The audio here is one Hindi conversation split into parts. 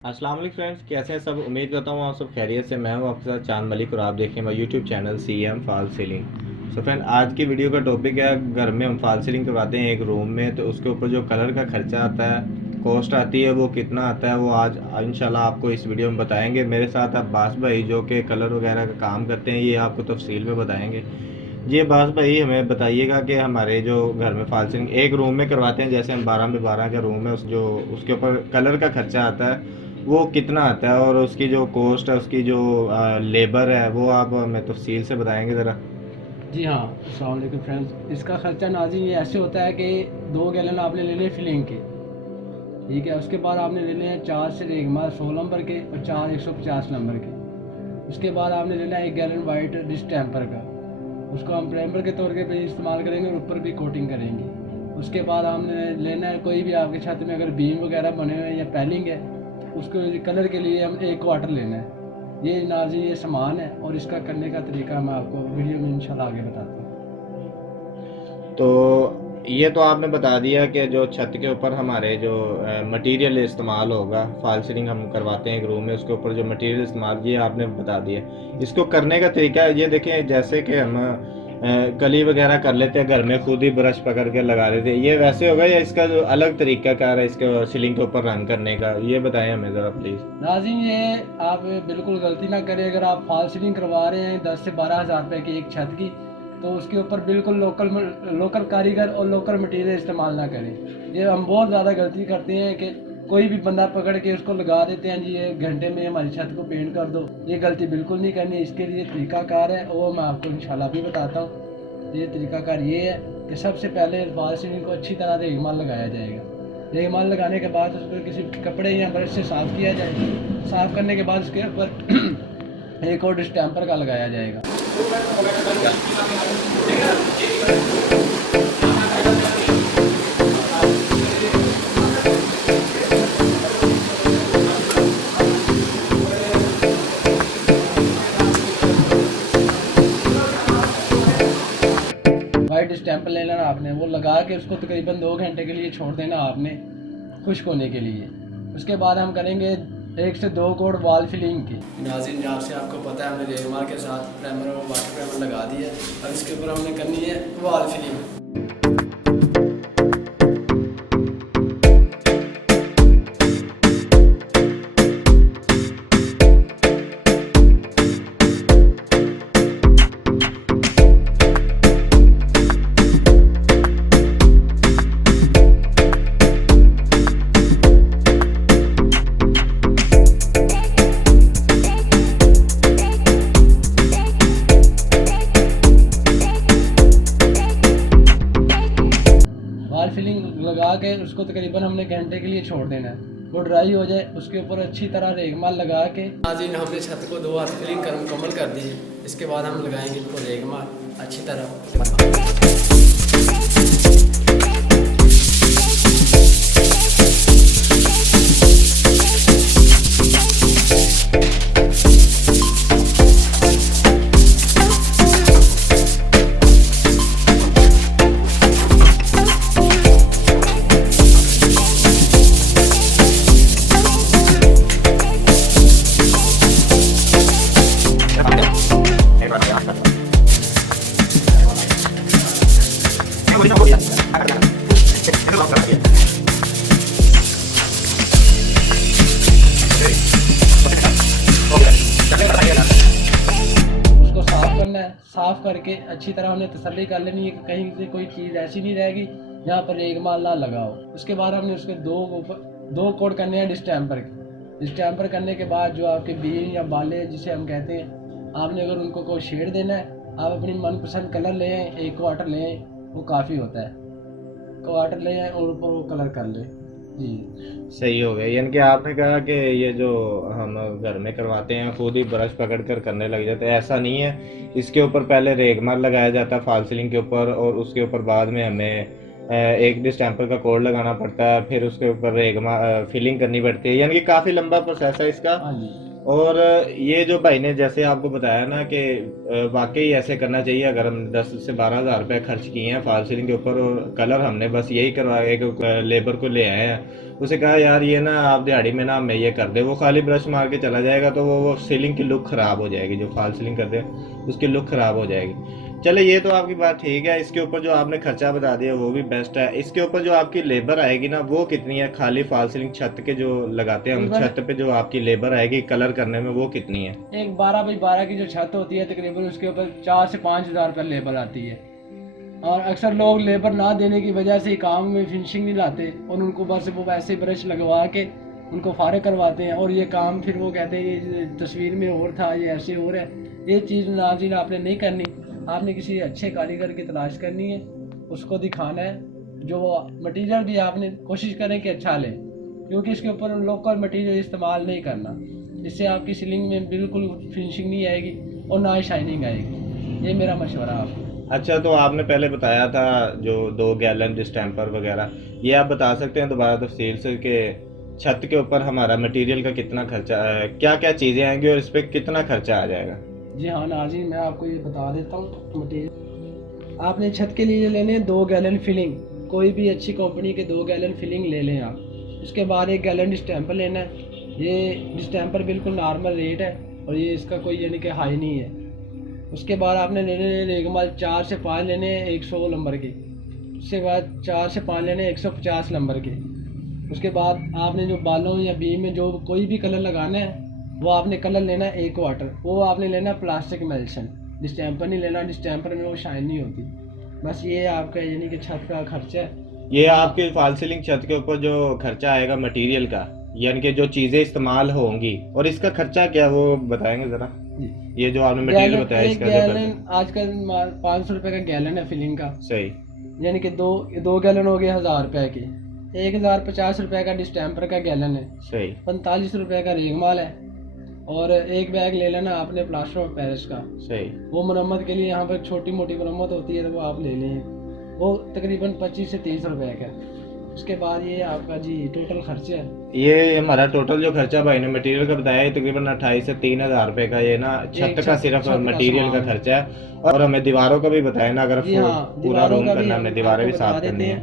अस्सलाम वालेकुम फ्रेंड्स, कैसे हैं सब। उम्मीद करता हूँ आप सब खैरियत से। मैं हूँ आपके साथ चांद मलिक और आप देखें मेरा YouTube channel CM fall ceiling. So friend, आज की वीडियो का टॉपिक है, घर में हम फॉल सीलिंग करवाते हैं एक रूम में, तो उसके ऊपर जो कलर का खर्चा आता है, कॉस्ट आती है, वो कितना आता है, वो आज इंशाल्लाह आपको इस वीडियो में बताएंगे। मेरे साथ अब्बास भाई जो कि कलर वगैरह का काम करते हैं, ये आपको तफसील में बताएंगे। जी अब्बास भाई, हमें बताइएगा कि हमारे जो घर में फॉल सीलिंग एक रूम में करवाते हैं, जैसे हम 12 में 12 का रूम है, उसके ऊपर कलर का खर्चा आता है वो कितना आता है, और उसकी जो कॉस्ट है, उसकी जो लेबर है, वो आप हमें तफसील से बताएंगे ज़रा। जी हाँ, अस्सलाम वालेकुम फ्रेंड्स। इसका ख़र्चा नाज़रीन ये ऐसे होता है कि 2 गैलन आपने ले लिए फिलिंग के, ठीक है। उसके बाद आपने ले लिए 4 से रेगमाल 100 नंबर के और 4 150 नंबर के। उसके बाद आपने लेना है 1 गैलन वाइट डिस्टेम्पर का, उसको हम प्राइमर के तौर पे इस्तेमाल करेंगे और ऊपर भी कोटिंग करेंगे। उसके बाद आपने लेना है, कोई भी आपके छत में अगर बीम वगैरह बने हुए हैं या पैलिंग है, उसको कलर के लिए हम 1 क्वार्टर लेना है। ये नाज़रीन ये सामान है और इसका करने का तरीका मैं आपको वीडियो में इंशाल्लाह आगे बताता हूँ। तो ये तो आपने बता दिया कि जो छत के ऊपर हमारे जो मटेरियल इस्तेमाल होगा, फॉल सीलिंग हम करवाते हैं एक रूम में, उसके ऊपर जो मटेरियल इस्तेमाल, ये आपने बता दिया। इसको करने का तरीका ये देखें, जैसे कि हम कली वगैरह कर लेते हैं घर में, खुद ही ब्रश पकड़ के लगा लेते हैं, ये वैसे होगा या इसका जो अलग तरीका कार है इसके सीलिंग के ऊपर रंग करने का, ये बताएं हमें ज़रा प्लीज़। नाज़रीन ये आप बिल्कुल गलती ना करें। अगर आप फॉल सीलिंग करवा रहे हैं 10 से 12 हज़ार रुपये की एक छत की, तो उसके ऊपर बिल्कुल लोकल कारीगर और लोकल मटेरियल इस्तेमाल ना करें। ये हम बहुत ज़्यादा गलती करते हैं कि कोई भी बंदा पकड़ के उसको लगा देते हैं, जी ये घंटे में हमारी छत को पेंट कर दो। ये गलती बिल्कुल नहीं करनी। इसके लिए तरीकाकार है, वो मैं आपको इंशाल्लाह भी बताता हूँ। ये तरीकाकार ये है कि सबसे पहले फॉल सीलिंग को अच्छी तरह रेगमाल लगाया जाएगा। रेगमाल लगाने के बाद उसको किसी कपड़े या ब्रश से साफ़ किया जाएगा। साफ़ करने के बाद उसके ऊपर एक और डिस्टेम्पर का लगाया जाएगा। वाइट स्टैंपल ले लेना आपने, वो लगा के उसको तकरीबन 2 घंटे के लिए छोड़ देना आपने खुश्क होने के लिए। उसके बाद हम करेंगे 1 से 2 कोड वॉल फिलिंग की। नाज़रीन आपसे आपको पता है, हमने रेगमाल के साथ प्राइमर और वाटर प्राइमर लगा दिया है। अब इसके ऊपर हमने करनी है वॉल फिलिंग। वॉल फिलिंग लगा के उसको तकरीबन हमने घंटे के लिए छोड़ देना है। वो ड्राई हो जाए, उसके ऊपर अच्छी तरह रेगमाल लगा के। नाज़रीन हमने छत को 2 हाथ फिलिंग कर मुकम्मल कर दी है। इसके बाद हम लगाएंगे इनको रेगमाल अच्छी तरह। उसको साफ़ करना है। साफ़ करके अच्छी तरह हमने तसल्ली कर लेनी है कि कहीं से कोई चीज़ ऐसी नहीं रहेगी जहाँ पर रेगमाल ना लगा हो। उसके बाद हमने उसके 2 कोड करने हैं डिस्टेम्पर के। डिस्टेम्पर करने के बाद जो आपके बीन या बाले जिसे हम कहते हैं, आपने अगर उनको कोई शेड देना है, आप अपनी मनपसंद कलर ले आएँ, 1 क्वार्टर ले आएँ, वो काफ़ी होता है। क्वार्टर ले आएँ और ऊपर वो कलर कर लें। जी सही हो गया। यानी कि आपने कहा कि ये जो हम घर में करवाते हैं खुद ही ब्रश पकड़ कर करने लग जाते हैं, ऐसा नहीं है। इसके ऊपर पहले रेगमाल लगाया जाता है फॉल सीलिंग के ऊपर, और उसके ऊपर बाद में हमें एक डिस्टेम्पर का कोड लगाना पड़ता है, फिर उसके ऊपर रेगमाल फिलिंग करनी पड़ती है। यानी कि काफ़ी लंबा प्रोसेस है इसका। हाँ जी। और ये जो भाई ने जैसे आपको बताया ना कि वाकई ऐसे करना चाहिए। अगर हम 10 से 12 हज़ार रुपये खर्च किए हैं फॉल सीलिंग के ऊपर और कलर हमने बस यही करवाया कि लेबर को ले आए हैं, उसे कहा यार ये ना आप दिहाड़ी में ना हमें ये कर दे, वो खाली ब्रश मार के चला जाएगा तो वो सीलिंग की लुक ख़राब हो जाएगी। जो फॉल सीलिंग कर दे उसकी लुक ख़राब हो जाएगी। चले ये तो आपकी बात ठीक है। इसके ऊपर जो आपने खर्चा बता दिया वो भी बेस्ट है। इसके ऊपर जो आपकी लेबर आएगी ना वो कितनी है? खाली फॉल सीलिंग छत के जो लगाते हैं हम, तकरीबन छत पे जो आपकी लेबर आएगी कलर करने में वो कितनी है? एक 12 बाई 12 की जो छत होती है तकरीबन उसके ऊपर 4 से 5 हज़ार रुपये लेबर आती है। और अक्सर लोग लेबर ना देने की वजह से काम में फिनिशिंग नहीं लाते और उनको बस वो वैसे ब्रश लगवा के उनको फारे करवाते हैं और ये काम फिर वो कहते हैं ये तस्वीर में और था, ये ऐसे और है। ये चीज़ नाज़रीन आपने नहीं करनी। आपने किसी अच्छे कारीगर की तलाश करनी है, उसको दिखाना है। जो मटीरियल भी आपने कोशिश करें कि अच्छा लें, क्योंकि इसके ऊपर लोकल मटीरियल इस्तेमाल नहीं करना। इससे आपकी सीलिंग में बिल्कुल फिनिशिंग नहीं आएगी और ना ही शाइनिंग आएगी। ये मेरा मशवरा है आपको। अच्छा, तो आपने पहले बताया था जो 2 गैलन डिस्टेंपर वगैरह, ये आप बता सकते हैं दोबारा तफसील से कि छत के ऊपर हमारा मटेरियल का कितना खर्चा है, क्या क्या चीज़ें आएंगी और इस पर कितना खर्चा आ जाएगा? जी हाँ नाज़रीन, मैं आपको ये बता देता हूँ। मटीरियल आपने छत के लिए लेने 2 गैलन फिलिंग, कोई भी अच्छी कंपनी के 2 गैलन फिलिंग ले लें आप। उसके बाद 1 गैलन डिस्टेंपर लेना है। ये डिस्टेंपर बिल्कुल नॉर्मल रेट है और ये इसका कोई यानी कि हाई नहीं है। उसके बाद आपने लेने रेगमाल 4 से 5 लेने हैं 100 नंबर के। उसके बाद 4 से 5 लेने 150 नंबर के। उसके बाद आपने जो बालों या बीम में जो कोई भी कलर लगाना है वो आपने कलर लेना है 1 वाटर। वो आपने लेना प्लास्टिक मेल्शन, डिस्टेंपर नहीं लेना, डिस्टेंपर में वो शाइन नहीं होती। बस ये आपका यानी कि छत का खर्चा है। ये आपके फॉल सीलिंग छत के ऊपर जो खर्चा आएगा मटेरियल का, यानी कि जो चीज़ें इस्तेमाल होंगी, और इसका खर्चा क्या वो बताएंगे ज़रा? ये जो आपने मटेरियल बताया इसका जो गैलन आजकल 500 रुपये का गैलन है फिलिंग का। सही। यानी कि दो गैलन हो गए 1000 रुपये के। 1050 रुपये का डिस्टेंपर का गैलन है। सही। 45 रुपये का रेगमाल है। और एक बैग ले लेना आपने प्लास्टर ऑफ पेरिस का। सही। वो मरम्मत के लिए यहाँ पर छोटी मोटी मरम्मत होती है तो वो आप ले लें, वो तकरीबन 25 से 30 रुपये का। उसके बाद ये आपका जी टोटल खर्चा है। ये हमारा टोटल जो खर्चा भाई ने मटेरियल का बताया है तकरीबन 28 से 3000 रुपये का, ये ना छत का सिर्फ मटेरियल का खर्चा है। और हमें दीवारों का भी बताया ना, अगर पूरा रूम करना हमने दीवारें भी साफ करनी है।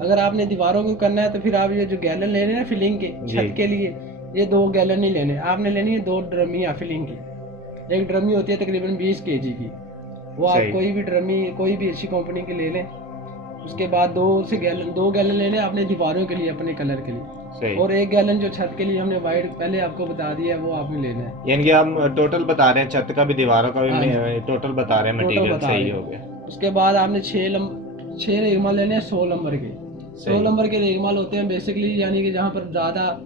अगर आपने दीवारों को करना है तो फिर आप ये जो गैलन ले रहे हैं फिलिंग के छत के लिए, ये 2 गैलन नहीं लेने, आपने लेनी है 2 ड्रमियाँ फिलिंग की। एक ड्रमी होती है तकरीबन 20 kg की, वो आप कोई भी ड्रमी कोई भी अच्छी कंपनी की ले लें। उसके बाद 2 गैलन लेने आपने दीवारों के लिए अपने कलर के लिए, और 1 गैलन जो छत के लिए हमने वाइट पहले आपको बता दिया है वो आपने लेना है। यानी कि हम टोटल बता रहे हैं, छत का भी दीवारों का भी टोटल बता रहे हैं, मटेरियल सही हो गया। उसके बाद आपने 6 रेगमाल लेने हैं 100 नंबर के। 100 नंबर के रेगमाल होते हैं बेसिकली, यानी कि जहाँ पर ज़्यादा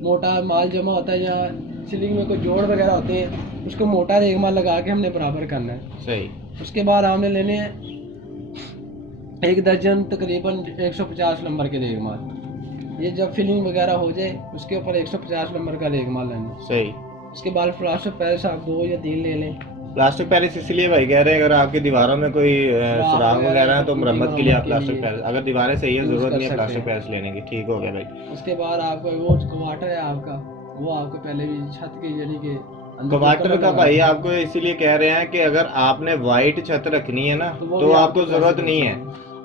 मोटा माल जमा होता है या सीलिंग में कोई जोड़ वगैरह होते हैं, उसको मोटा रेगमाल लगा के हमने बराबर करना है। सही। उसके बाद हमने लेने हैं 1 दर्जन तकरीबन 150 नंबर के रेगमाल। ये जब फिलिंग वगैरह हो जाए उसके ऊपर 150 नंबर का रेगमाल लेना। सही। उसके बाद प्लास्टर पेरिस आप 2 या 3 ले लें। प्लास्टिक पेरिस इसलिए भाई कह रहे हैं अगर आपकी दीवारों में कोई सुराख वगैरह है तो मरम्मत के लिए आप प्लास्टिक पेरिस, अगर दीवारें सही है जरूरत नहीं है प्लास्टिक पेरिस लेने की। ठीक हो गया भाई। उसके बाद आपका वो क्वार्टर है आपका, वो आपको पहले भी छत के यानी कि क्वार्टर का भाई आपको इसीलिए कह रहे हैं कि अगर आपने वाइट छत रखनी है ना तो आपको जरूरत नहीं है।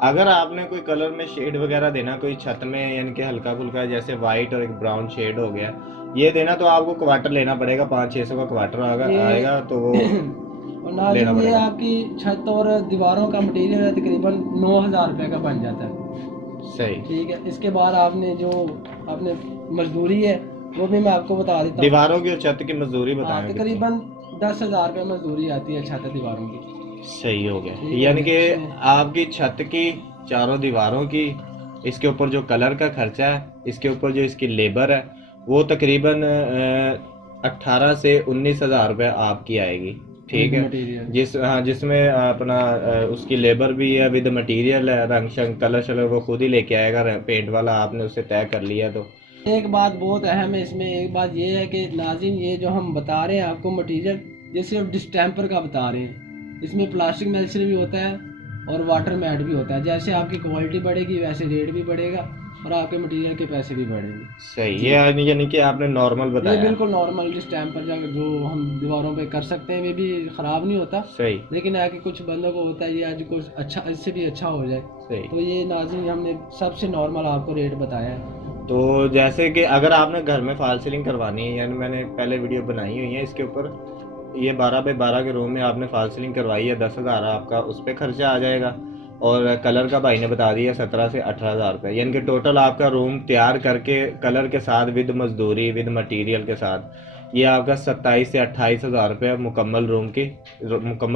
अगर आपने कोई कलर में शेड वगैरह देना कोई छत में, यानी कि हल्का फुल्का जैसे वाइट और एक ब्राउन शेड हो गया, ये देना तो आपको क्वार्टर लेना पड़ेगा। 500-600 का क्वार्टर आएगा तो वो लेना पड़ेगा। ये आपकी छत और दीवारों का मटेरियल है तकरीबन 9000 रुपये का बन जाता है। सही। ठीक है। इसके बाद आपने जो आपने मजदूरी है वो भी मैं आपको बता देता हूँ। दीवारों की और छत की मजदूरी बताएं। तकरीबन 10,000 रुपये मजदूरी आती है छत दीवारों की। सही हो गया। यानी कि आपकी छत की चारों दीवारों की, इसके ऊपर जो कलर का खर्चा है, इसके ऊपर जो इसकी लेबर है, वो तकरीबन 18 से 19,000 रुपये आपकी आएगी। ठीक है। जिसमें अपना उसकी लेबर भी है, विद मटेरियल है, रंग शंग कलर शलर वो खुद ही लेके आएगा, पेंट वाला आपने उससे तय कर लिया। तो एक बात बहुत अहम है इसमें, एक बात ये है कि नाज़रीन ये जो हम बता रहे हैं आपको मटेरियल, ये सिर्फ डिस्टेंपर का बता रहे हैं। इसमें प्लास्टिक मेल्सन भी होता है और वाटर मैट भी होता है। जैसे आपकी क्वालिटी बढ़ेगी वैसे रेट भी बढ़ेगा। और आपके मटेरियल के पैसे भी बढ़ेंगे। सही, ये यानी कि आपने नॉर्मल ये बताया। बिल्कुल नॉर्मल जिस टाइम पर जाकर जो हम दीवारों पे कर सकते हैं, वे भी ख़राब नहीं होता। सही लेकिन है कि कुछ बंदों को होता है ये आज कुछ अच्छा, इससे भी अच्छा हो जाए। सही। तो ये नाज़रीन हमने सबसे नॉर्मल आपको रेट बताया है। तो जैसे कि अगर आपने घर में फॉल सीलिंग करवानी है, यानी मैंने पहले वीडियो बनाई हुई है इसके ऊपर, ये 12x12 के रूम में आपने फॉल सीलिंग करवाई है, 10,000 आपका उस पर खर्चा आ जाएगा। और कलर का भाई ने बता दिया 17 से 18,000 रुपये, यानी कि टोटल आपका रूम तैयार करके कलर के साथ विद मजदूरी विद मटेरियल के साथ ये आपका 27 से 28,000 रुपये मुकम्मल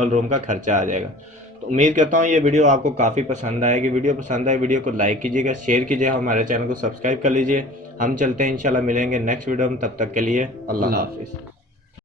रूम का खर्चा आ जाएगा। तो उम्मीद करता हूँ ये वीडियो आपको काफ़ी पसंद आएगी। वीडियो पसंद आए वीडियो को लाइक कीजिएगा, शेयर कीजिए, हमारे चैनल को सब्सक्राइब कर लीजिए। हम चलते हैं, इंशाल्लाह मिलेंगे नेक्स्ट वीडियो में, तब तक के लिए अल्लाह हाफिज़।